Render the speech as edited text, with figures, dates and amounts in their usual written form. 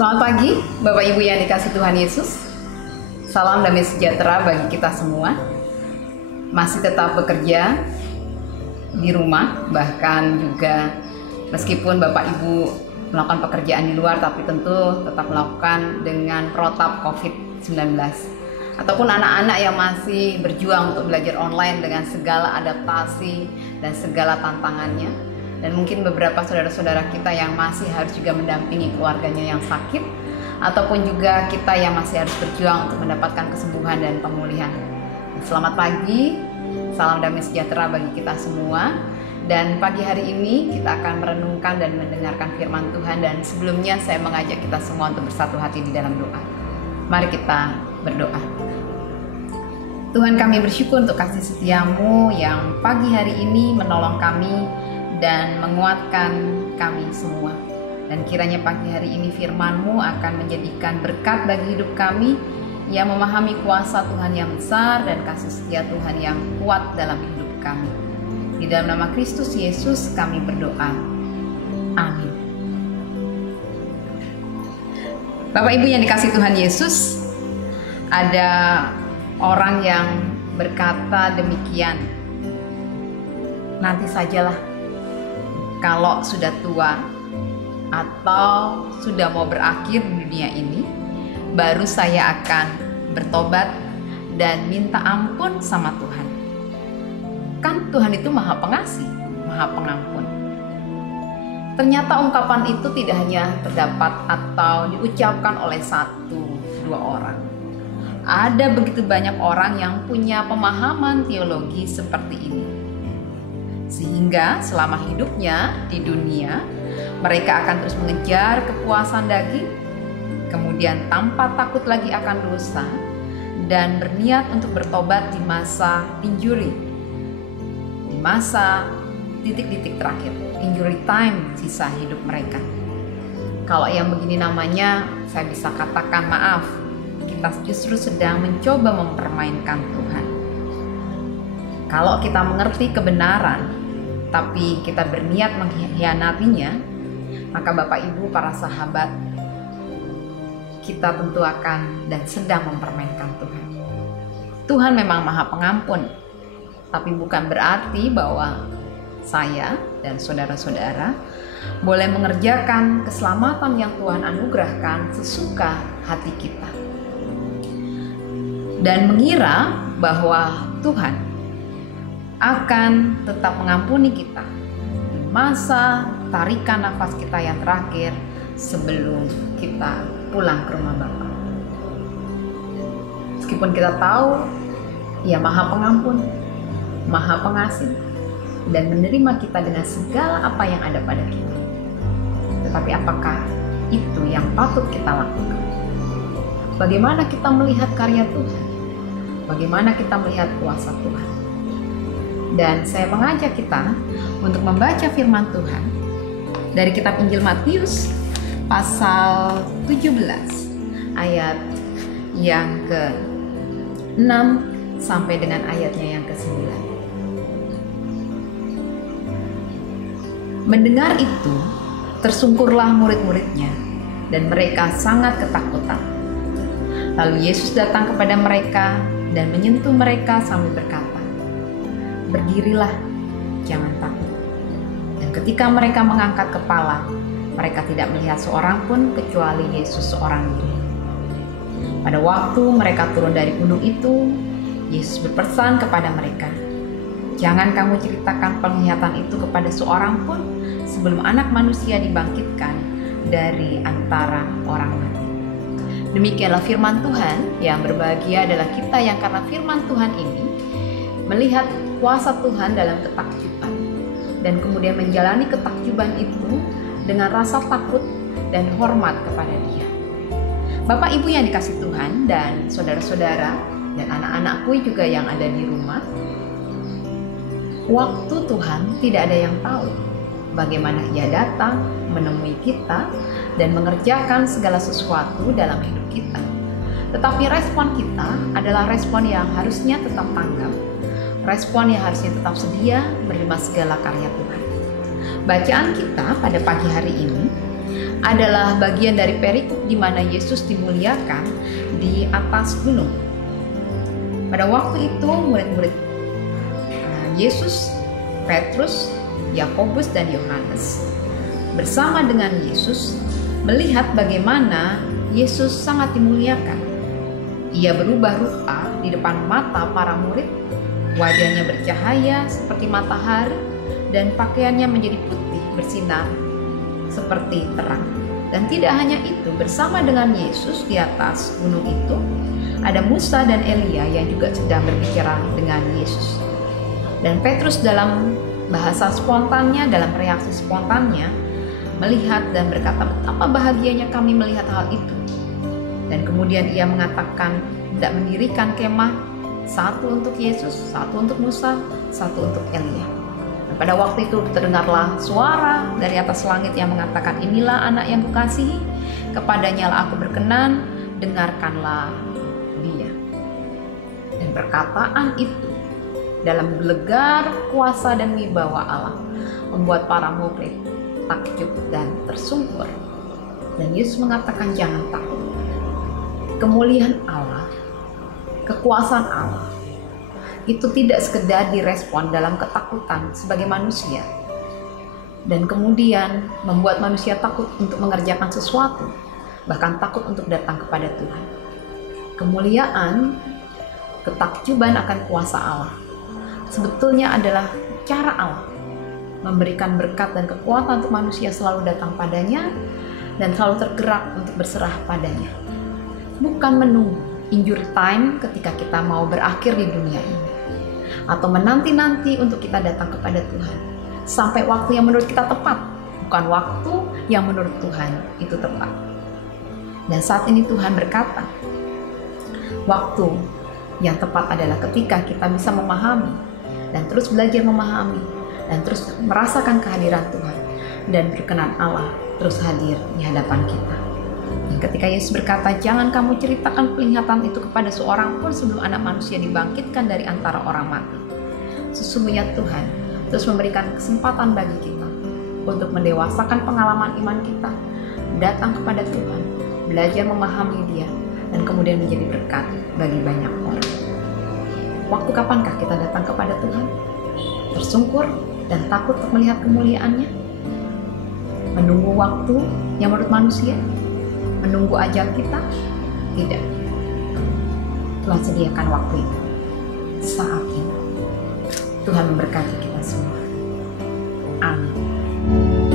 Selamat pagi, Bapak Ibu yang dikasihi Tuhan Yesus. Salam damai sejahtera bagi kita semua. Masih tetap bekerja di rumah, bahkan juga meskipun Bapak Ibu melakukan pekerjaan di luar, tapi tentu tetap melakukan dengan protap COVID-19. Ataupun anak-anak yang masih berjuang untuk belajar online dengan segala adaptasi dan segala tantangannya. Dan mungkin beberapa saudara-saudara kita yang masih harus juga mendampingi keluarganya yang sakit, ataupun juga kita yang masih harus berjuang untuk mendapatkan kesembuhan dan pemulihan. Selamat pagi, salam damai sejahtera bagi kita semua. Dan pagi hari ini kita akan merenungkan dan mendengarkan firman Tuhan. Dan sebelumnya saya mengajak kita semua untuk bersatu hati di dalam doa. Mari kita berdoa. Tuhan, kami bersyukur untuk kasih setia-Mu yang pagi hari ini menolong kami dan menguatkan kami semua. Dan kiranya pagi hari ini firman-Mu akan menjadikan berkat bagi hidup kami, yang memahami kuasa Tuhan yang besar dan kasih setia Tuhan yang kuat dalam hidup kami. Di dalam nama Kristus Yesus kami berdoa. Amin. Bapak Ibu yang dikasihi Tuhan Yesus, ada orang yang berkata demikian, nanti sajalah, kalau sudah tua atau sudah mau berakhir di dunia ini, baru saya akan bertobat dan minta ampun sama Tuhan. Kan Tuhan itu Maha Pengasih, Maha Pengampun. Ternyata ungkapan itu tidak hanya terdapat atau diucapkan oleh satu dua orang. Ada begitu banyak orang yang punya pemahaman teologi seperti ini. Sehingga selama hidupnya di dunia, mereka akan terus mengejar kepuasan daging, kemudian tanpa takut lagi akan dosa, dan berniat untuk bertobat di masa injury, di masa titik-titik terakhir, injury time sisa hidup mereka. Kalau yang begini namanya, saya bisa katakan maaf, kita justru sedang mencoba mempermainkan Tuhan. Kalau kita mengerti kebenaran, tapi kita berniat mengkhianatinya, maka Bapak Ibu para sahabat, kita tentu akan dan sedang mempermainkan Tuhan. Tuhan memang Maha Pengampun, tapi bukan berarti bahwa saya dan saudara-saudara boleh mengerjakan keselamatan yang Tuhan anugerahkan sesuka hati kita. Dan mengira bahwa Tuhan akan tetap mengampuni kita di masa tarikan nafas kita yang terakhir sebelum kita pulang ke rumah Bapa. Meskipun kita tahu Ia Maha Pengampun, Maha Pengasih, dan menerima kita dengan segala apa yang ada pada kita. Tetapi apakah itu yang patut kita lakukan? Bagaimana kita melihat karya Tuhan? Bagaimana kita melihat kuasa Tuhan? Dan saya mengajak kita untuk membaca firman Tuhan dari kitab Injil Matius pasal 17 ayat yang ke-6 sampai dengan ayatnya yang ke-9. Mendengar itu, tersungkurlah murid-muridnya dan mereka sangat ketakutan. Lalu Yesus datang kepada mereka dan menyentuh mereka sambil berkata, "Berdirilah, jangan takut." Dan ketika mereka mengangkat kepala, mereka tidak melihat seorang pun kecuali Yesus seorang diri. Pada waktu mereka turun dari gunung itu, Yesus berpesan kepada mereka, "Jangan kamu ceritakan penglihatan itu kepada seorang pun sebelum Anak Manusia dibangkitkan dari antara orang mati." Demikianlah firman Tuhan. Yang berbahagia adalah kita yang karena firman Tuhan ini melihat kuasa Tuhan dalam ketakjuban, dan kemudian menjalani ketakjuban itu dengan rasa takut dan hormat kepada Dia. Bapak Ibu yang dikasihi Tuhan dan saudara-saudara dan anak-anakku juga yang ada di rumah, waktu Tuhan tidak ada yang tahu bagaimana Ia datang menemui kita dan mengerjakan segala sesuatu dalam hidup kita. Tetapi respon kita adalah respon yang harusnya tetap tanggap, respon yang harusnya tetap sedia menerima segala karya Tuhan. Bacaan kita pada pagi hari ini adalah bagian dari perikop di mana Yesus dimuliakan di atas gunung. Pada waktu itu murid-murid Yesus, Petrus, Yakobus, dan Yohanes bersama dengan Yesus melihat bagaimana Yesus sangat dimuliakan. Ia berubah rupa di depan mata para murid, wajahnya bercahaya seperti matahari dan pakaiannya menjadi putih bersinar seperti terang. Dan tidak hanya itu, bersama dengan Yesus di atas gunung itu ada Musa dan Elia yang juga sedang berbicara dengan Yesus. Dan Petrus dalam bahasa spontannya, dalam reaksi spontannya, melihat dan berkata, betapa bahagianya kami melihat hal itu. Dan kemudian ia mengatakan, tidak mendirikan kemah, satu untuk Yesus, satu untuk Musa, satu untuk Elia. Dan pada waktu itu terdengarlah suara dari atas langit yang mengatakan, inilah anak yang kukasihi, kepadanya lah aku berkenan, dengarkanlah dia. Dan perkataan itu dalam gelegar kuasa dan wibawa Allah membuat para murid takjub dan tersungkur. Dan Yesus mengatakan, jangan takut. Kemuliaan Allah, kekuasaan Allah itu tidak sekedar direspon dalam ketakutan sebagai manusia dan kemudian membuat manusia takut untuk mengerjakan sesuatu, bahkan takut untuk datang kepada Tuhan. Kemuliaan, ketakjuban akan kuasa Allah sebetulnya adalah cara Allah memberikan berkat dan kekuatan untuk manusia selalu datang padanya dan selalu tergerak untuk berserah padanya. Bukan menunggu injury time ketika kita mau berakhir di dunia ini, atau menanti-nanti untuk kita datang kepada Tuhan sampai waktu yang menurut kita tepat, bukan waktu yang menurut Tuhan itu tepat. Dan saat ini Tuhan berkata, waktu yang tepat adalah ketika kita bisa memahami dan terus belajar memahami dan terus merasakan kehadiran Tuhan dan berkenan Allah terus hadir di hadapan kita. Dan ketika Yesus berkata, jangan kamu ceritakan penglihatan itu kepada seorang pun sebelum anak manusia dibangkitkan dari antara orang mati. Sesungguhnya Tuhan terus memberikan kesempatan bagi kita untuk mendewasakan pengalaman iman kita, datang kepada Tuhan, belajar memahami Dia, dan kemudian menjadi berkat bagi banyak orang. Waktu kapankah kita datang kepada Tuhan? Tersungkur dan takut untuk melihat kemuliaan-Nya? Menunggu waktu yang menurut manusia? Menunggu ajal kita? Tidak. Tuhan sediakan waktu itu saat ini. Tuhan memberkati kita semua. Amin.